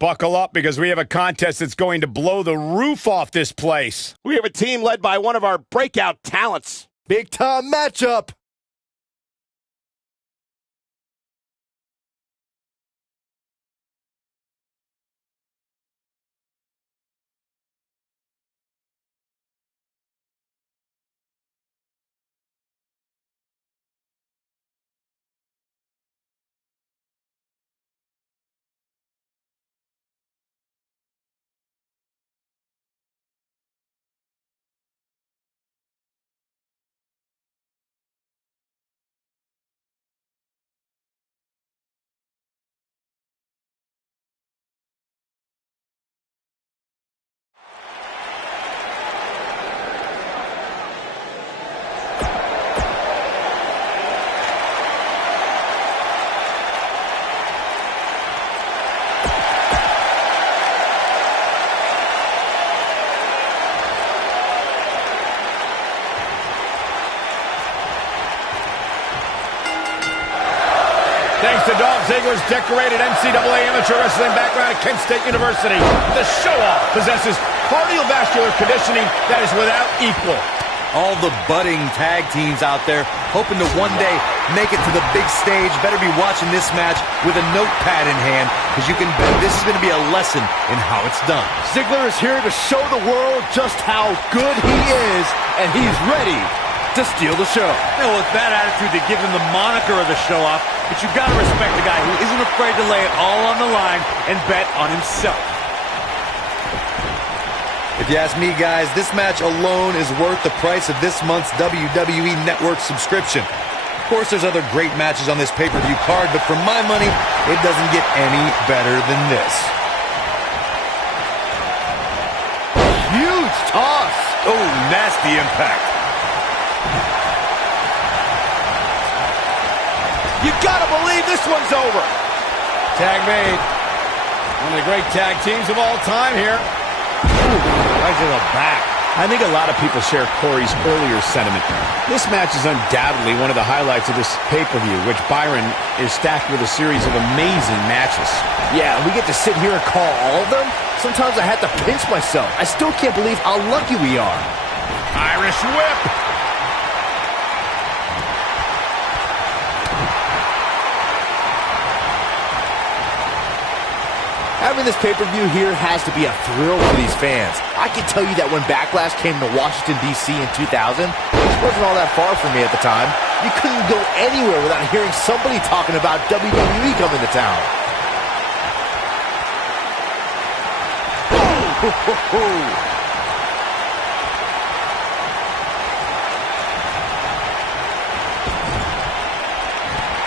Buckle up because we have a contest that's going to blow the roof off this place. We have a team led by one of our breakout talents. Big time matchup. Thanks to Dolph Ziggler's decorated NCAA amateur wrestling background at Kent State University, the show-off possesses cardiovascular conditioning that is without equal. All the budding tag teams out there hoping to one day make it to the big stage better be watching this match with a notepad in hand, because you can bet this is going to be a lesson in how it's done. Ziggler is here to show the world just how good he is, and he's ready to steal the show. You know, with that attitude, they give him the moniker of the show-off, but you've got to respect the guy who isn't afraid to lay it all on the line and bet on himself. If you ask me, guys, this match alone is worth the price of this month's WWE Network subscription. Of course, there's other great matches on this pay-per-view card, but for my money, it doesn't get any better than this. Huge toss. Oh, nasty impact. You gotta believe this one's over. Tag made. One of the great tag teams of all time here. Ooh, right to the back. I think a lot of people share Corey's earlier sentiment. This match is undoubtedly one of the highlights of this pay-per-view, which Byron is stacked with a series of amazing matches. Yeah, we get to sit here and call all of them. Sometimes I have to pinch myself. I still can't believe how lucky we are. Irish whip. Having this pay-per-view here has to be a thrill for these fans. I can tell you that when Backlash came to Washington, D.C. in 2000, which wasn't all that far from me at the time, you couldn't go anywhere without hearing somebody talking about WWE coming to town.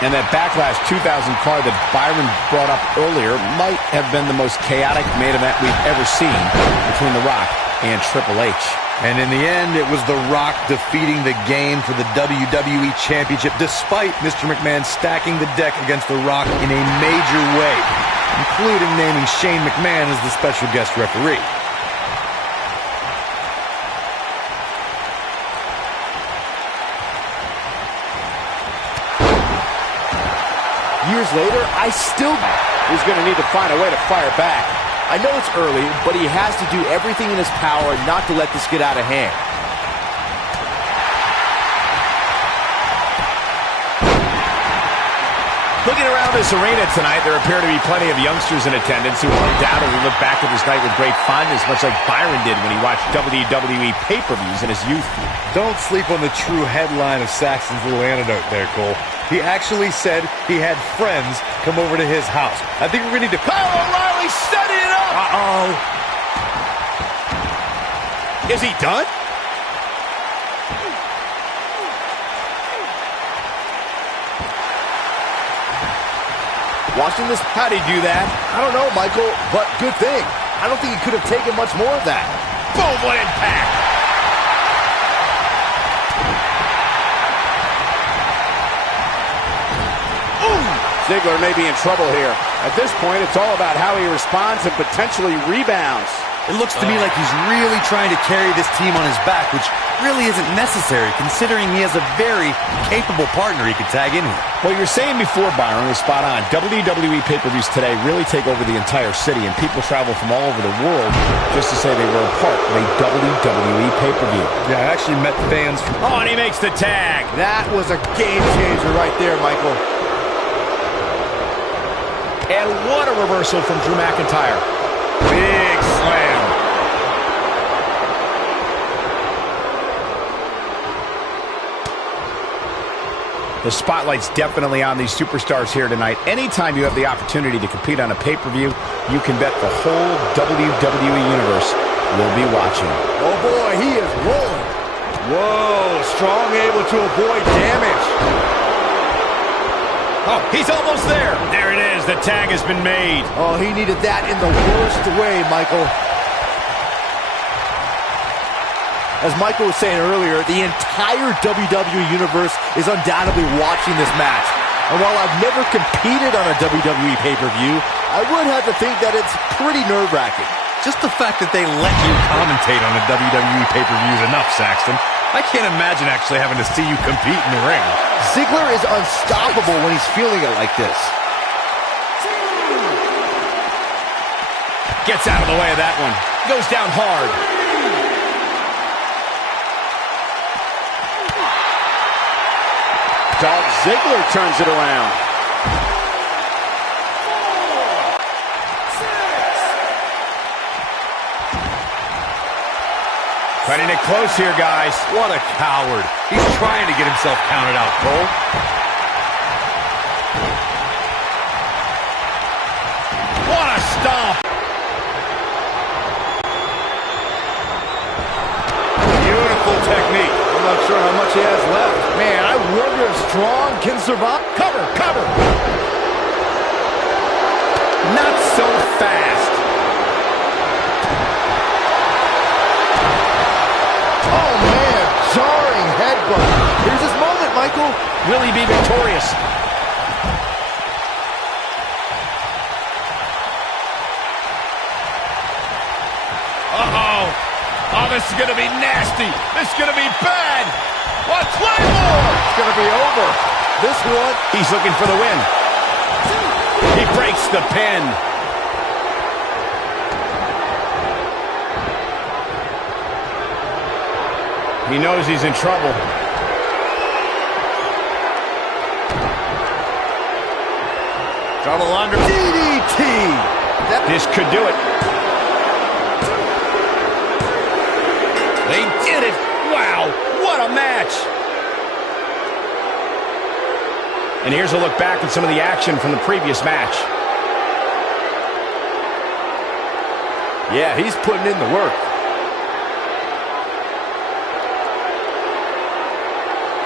And that Backlash 2000 card that Byron brought up earlier might have been the most chaotic main event we've ever seen between The Rock and Triple H. And in the end, it was The Rock defeating the game for the WWE Championship, despite Mr. McMahon stacking the deck against The Rock in a major way, including naming Shane McMahon as the special guest referee. Years later, he's going to need to find a way to fire back. I know it's early, but he has to do everything in his power not to let this get out of hand. Looking around this arena tonight, there appear to be plenty of youngsters in attendance who undoubtedly look back at this night with great fondness, much like Byron did when he watched WWE pay-per-views in his youth. Don't sleep on the true headline of Saxton's little anecdote there, Cole. He actually said he had friends come over to his house. I think we're going to need to... Kyle O'Reilly setting it up! Uh-oh. Is he done? Watching this, how'd he do that? I don't know, Michael, but good thing. I don't think he could have taken much more of that. Boom, what impact! Ziggler may be in trouble here. At this point, it's all about how he responds and potentially rebounds. It looks to me like he's really trying to carry this team on his back, which really isn't necessary considering he has a very capable partner he could tag in here. What you're saying before, Byron, was spot on. WWE pay-per-views today really take over the entire city, and people travel from all over the world just to say they were a part of a WWE pay-per-view. Yeah, I actually met fans from... Oh, and he makes the tag. That was a game changer right there, Michael. And what a reversal from Drew McIntyre. Big slam. The spotlight's definitely on these superstars here tonight. Anytime you have the opportunity to compete on a pay-per-view, you can bet the whole WWE Universe will be watching. Oh boy, he is rolling. Whoa, Strong able to avoid damage. Oh, he's almost there. There it is. The tag has been made. Oh, he needed that in the worst way, Michael. As Michael was saying earlier, the entire WWE Universe is undoubtedly watching this match. And while I've never competed on a WWE pay-per-view, I would have to think that it's pretty nerve-wracking. Just the fact that they let you commentate on a WWE pay-per-view is enough, Saxton. I can't imagine actually having to see you compete in the ring. Ziggler is unstoppable when he's feeling it like this. Gets out of the way of that one. Goes down hard. Dolph Ziggler turns it around. 4, 6. Cutting it close here, guys. What a coward. He's trying to get himself counted out, Cole. What a stomp. Beautiful technique. I'm not sure how much he has left. Man, I wonder if Strong can survive. Cover, cover. Not so fast. Oh, man, jarring headbutt. Here's his moment, Michael. Will he be victorious? Uh-oh. Oh, this is going to be nasty. This is going to be bad. What? Claymore! It's going to be over. This one. He's looking for the win. He breaks the pin. He knows he's in trouble. Double under. DDT. This could do it. They did it. Wow, what a match. And here's a look back at some of the action from the previous match. Yeah, he's putting in the work.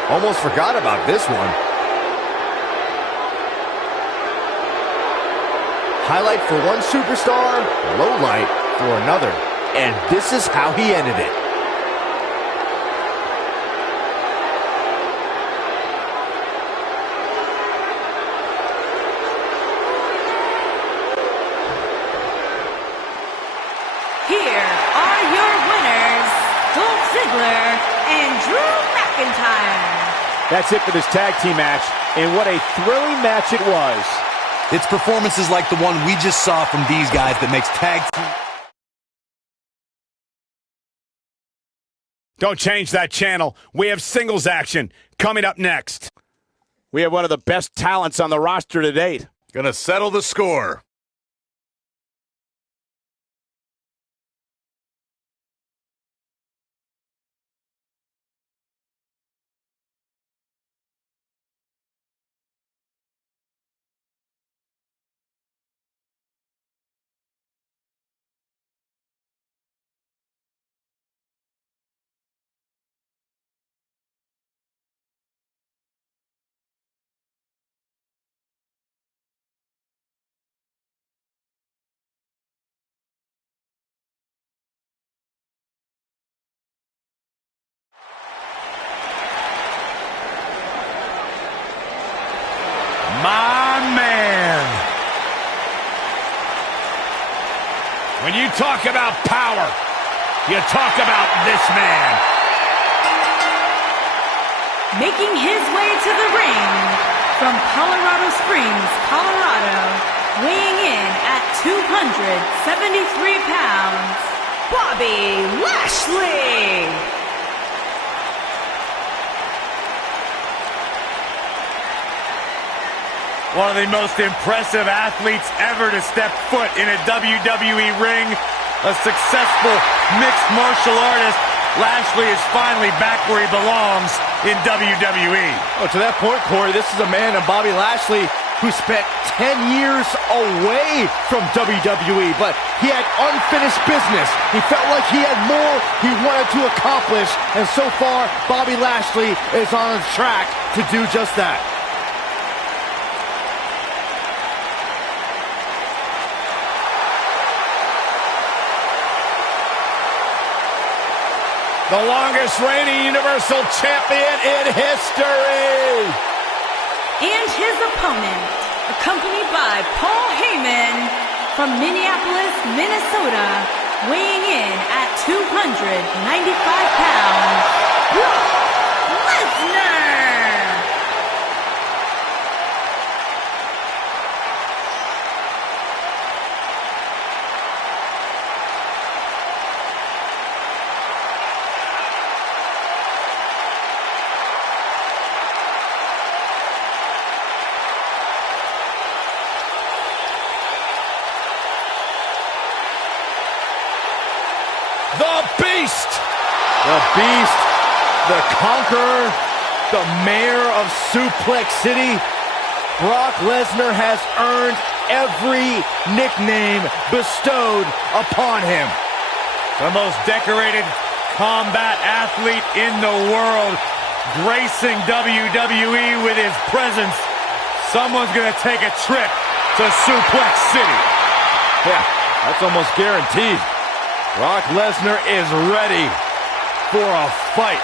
Almost forgot about this one. Highlight for one superstar, low light for another. And this is how he ended it. Here are your winners, Dolph Ziggler and Drew McIntyre. That's it for this tag team match, and what a thrilling match it was. It's performances like the one we just saw from these guys that makes tag team... Don't change that channel. We have singles action coming up next. We have one of the best talents on the roster to date. Gonna settle the score. You talk about power. You talk about this man. Making his way to the ring from Colorado Springs, Colorado, weighing in at 273 pounds, Bobby Lashley. One of the most impressive athletes ever to step foot in a WWE ring. A successful mixed martial artist. Lashley is finally back where he belongs in WWE. Oh, to that point, Corey, this is a man, Bobby Lashley, who spent 10 years away from WWE, but he had unfinished business. He felt like he had more he wanted to accomplish, and so far, Bobby Lashley is on his track to do just that. The longest reigning Universal Champion in history. And his opponent, accompanied by Paul Heyman from Minneapolis, Minnesota, weighing in at 295 pounds, Brock Lesnar. The Beast! The Beast, the Conqueror, the Mayor of Suplex City. Brock Lesnar has earned every nickname bestowed upon him. The most decorated combat athlete in the world, gracing WWE with his presence. Someone's going to take a trip to Suplex City. Yeah, that's almost guaranteed. Brock Lesnar is ready for a fight.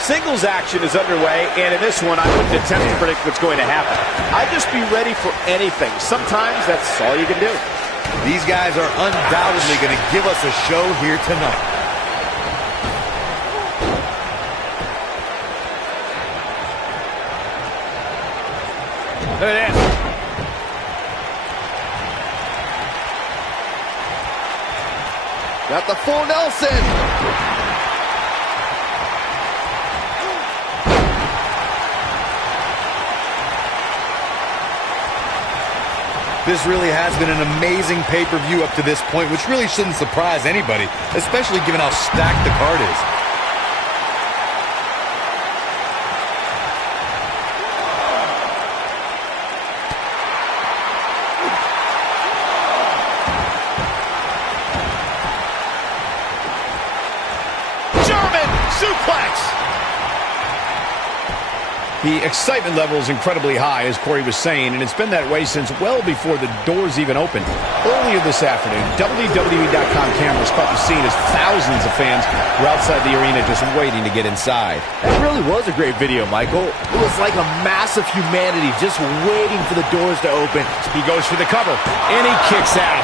Singles action is underway, and in this one, I wouldn't attempt to predict what's going to happen. I'd just be ready for anything. Sometimes that's all you can do. These guys are undoubtedly going to give us a show here tonight. Look at this. Got the full Nelson. This really has been an amazing pay-per-view up to this point, which really shouldn't surprise anybody, especially given how stacked the card is. German suplex! The excitement level is incredibly high, as Corey was saying, and it's been that way since well before the doors even opened. Earlier this afternoon, WWE.com cameras caught the scene as thousands of fans were outside the arena just waiting to get inside. That really was a great video, Michael. It was like a mass of humanity just waiting for the doors to open. He goes for the cover, and he kicks out.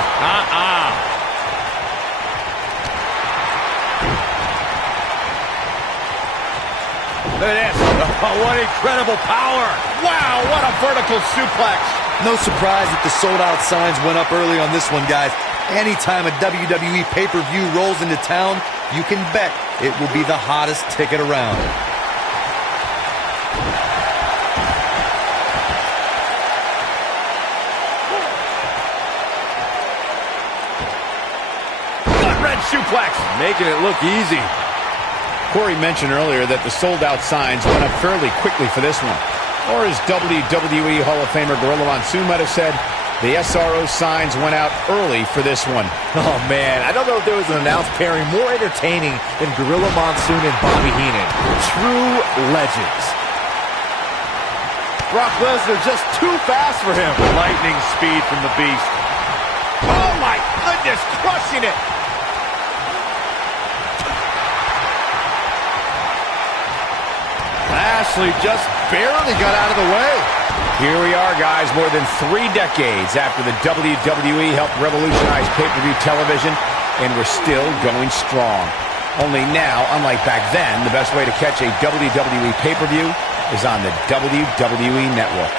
Look at this. Oh, what incredible power. Wow, what a vertical suplex. No surprise that the sold-out signs went up early on this one, guys. Anytime a WWE pay-per-view rolls into town, you can bet it will be the hottest ticket around. Gut-wrench suplex. Making it look easy. Corey mentioned earlier that the sold-out signs went up fairly quickly for this one. Or as WWE Hall of Famer Gorilla Monsoon might have said, the SRO signs went out early for this one. Oh, man, I don't know if there was an announced pairing more entertaining than Gorilla Monsoon and Bobby Heenan. True legends. Brock Lesnar just too fast for him. Lightning speed from the Beast. Oh my goodness, crushing it. Lashley just barely got out of the way. Here we are, guys, more than 3 decades after the WWE helped revolutionize pay-per-view television, and we're still going strong. Only now, unlike back then, the best way to catch a WWE pay-per-view is on the WWE Network.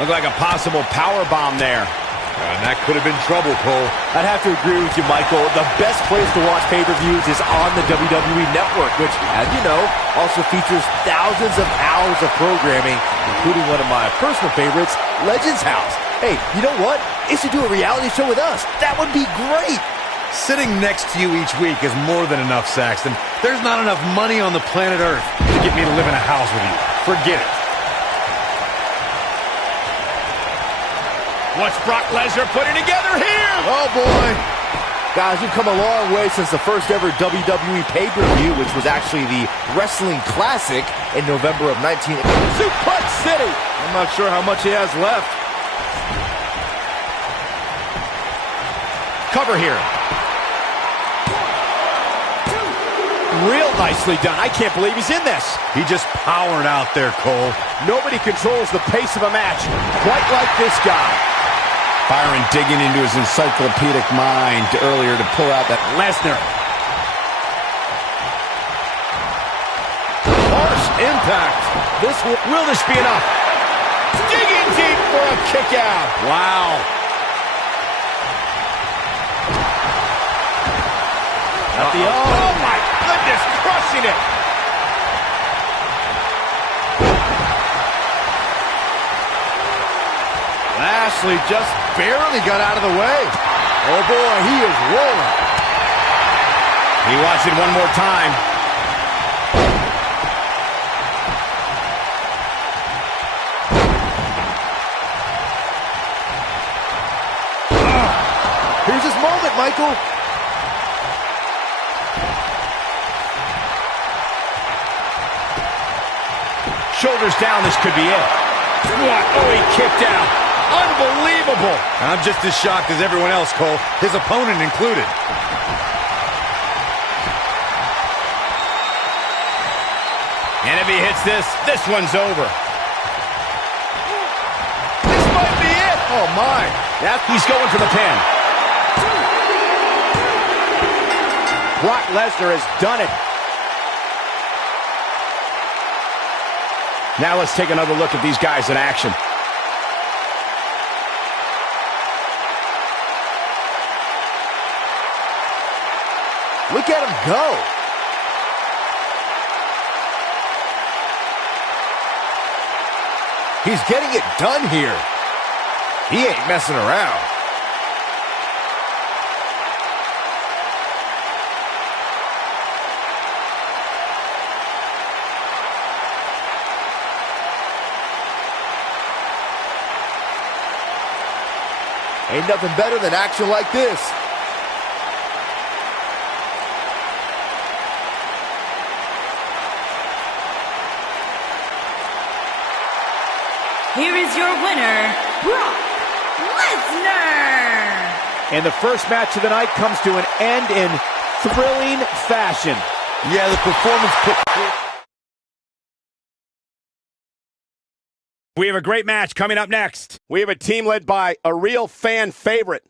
Looked like a possible power bomb there. And that could have been trouble, Cole. I'd have to agree with you, Michael. The best place to watch pay-per-views is on the WWE Network, which, as you know, also features thousands of hours of programming, including one of my personal favorites, Legends House. Hey, you know what? They should do a reality show with us. That would be great. Sitting next to you each week is more than enough, Saxton. There's not enough money on the planet Earth to get me to live in a house with you. Forget it. What's Brock Lesnar putting together here? Oh, boy. Guys, we've come a long way since the first ever WWE pay-per-view, which was actually the Wrestling Classic in November of 19... Suplex City! I'm not sure how much he has left. Cover here. Real nicely done. I can't believe he's in this. He just powered out there, Cole. Nobody controls the pace of a match quite like this guy. Byron digging into his encyclopedic mind earlier to pull out that Lesnar. Harsh impact. Will this be enough? Digging deep for a kick out. Wow. At the Oh my goodness, crushing it. Lashley just barely got out of the way. Oh boy, he is rolling. He watched it one more time. Here's his moment, Michael. Shoulders down, this could be it. What? Oh, he kicked out. Unbelievable. I'm just as shocked as everyone else, Cole, his opponent included. And if he hits this, this one's over. This might be it. Oh, my. He's going for the pin. Brock Lesnar has done it. Now let's take another look at these guys in action. Look at him go. He's getting it done here. He ain't messing around. Ain't nothing better than action like this. Here is your winner, Brock Lesnar. And the first match of the night comes to an end in thrilling fashion. Yeah, the performance... We have a great match coming up next. We have a team led by a real fan favorite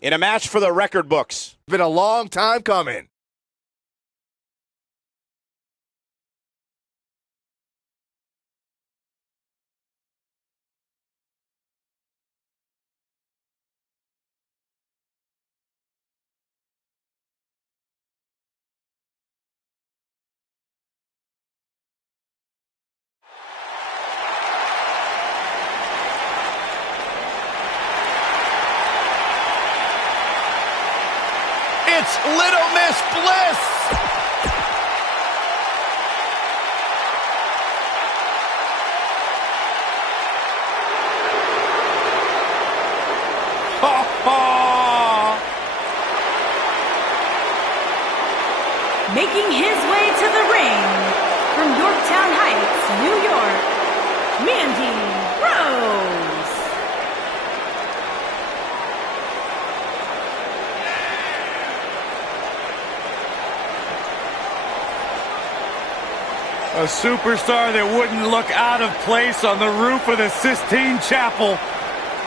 in a match for the record books. Been a long time coming. It's Little Miss Bliss. Ha ha! Making his way to the ring from from Yorktown Heights, New York, Mandy Rose. A superstar that wouldn't look out of place on the roof of the Sistine Chapel.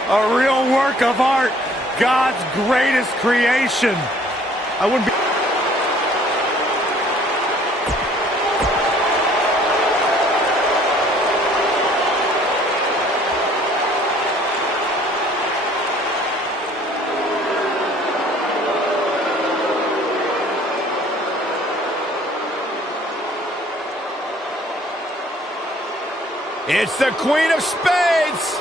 A real work of art. God's greatest creation. I wouldn't be... It's the Queen of Spades!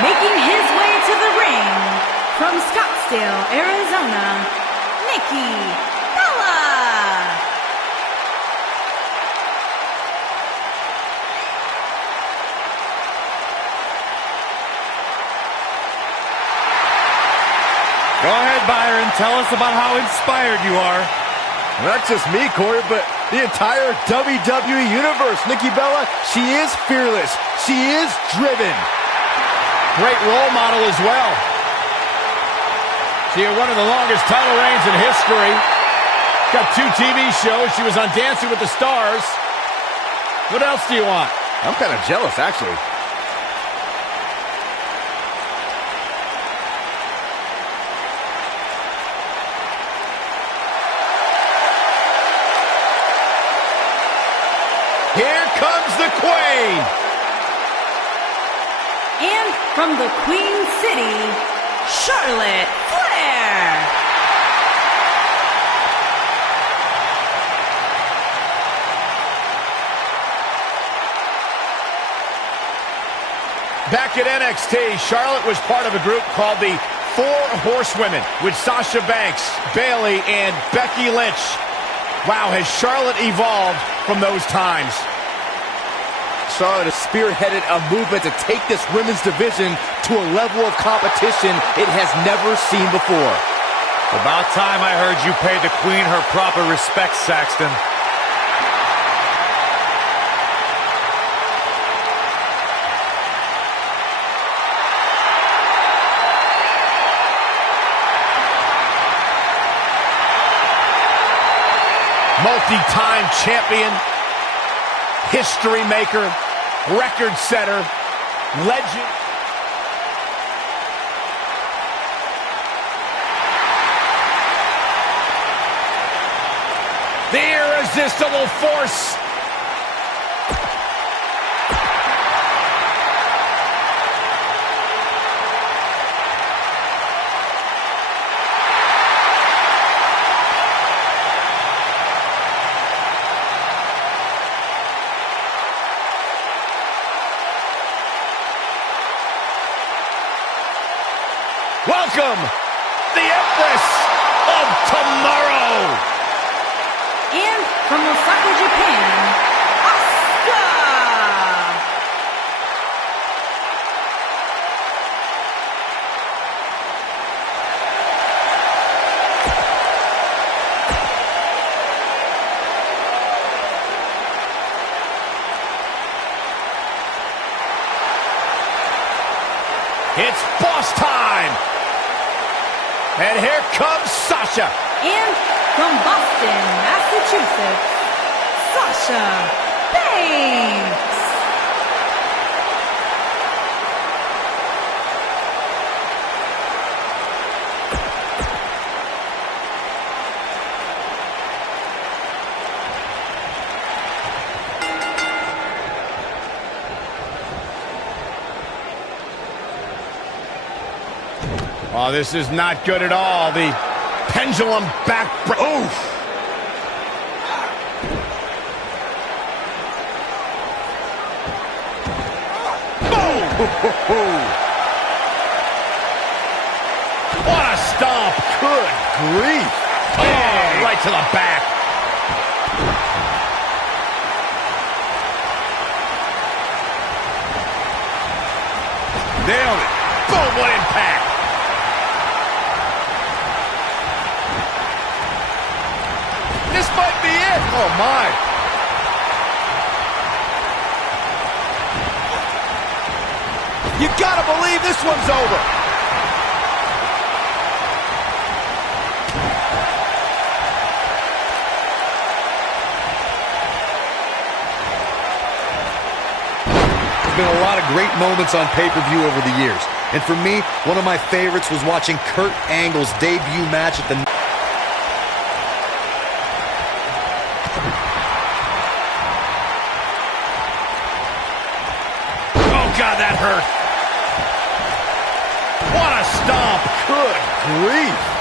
Making his way to the ring from Scottsdale, Arizona, Nikki Bella. Go ahead, Byron. Tell us about how inspired you are. Not just me, Corey, but the entire WWE Universe. Nikki Bella, she is fearless. She is driven. Great role model as well. She had one of the longest title reigns in history. Got 2 TV shows. She was on Dancing with the Stars. What else do you want? I'm kind of jealous, actually. Here comes the Queen. And from the Queen City, Charlotte Flair. Back at NXT, Charlotte was part of a group called the 4 Horsewomen with Sasha Banks, Bayley, and Becky Lynch. Wow, has Charlotte evolved from those times. Charlotte has spearheaded a movement to take this women's division to a level of competition it has never seen before. About time I heard you pay the Queen her proper respect, Saxton. Multi-time champion, history maker, record setter, legend. The irresistible force. Welcome, the Empress of Tomorrow. And from Osaka, Japan, Asuka. It's boss time. And here comes Sasha. And from Boston, Massachusetts, Sasha Banks. Oh, this is not good at all. The pendulum back. Oof. Boom. What a stomp. Good grief. Oh, right to the back. Nailed it. Boom, what impact. This might be it. Oh, my. You gotta believe this one's over. There's been a lot of great moments on pay-per-view over the years. And for me, one of my favorites was watching Kurt Angle's debut match at the... Oh, God, that hurt. What a stomp. Good grief.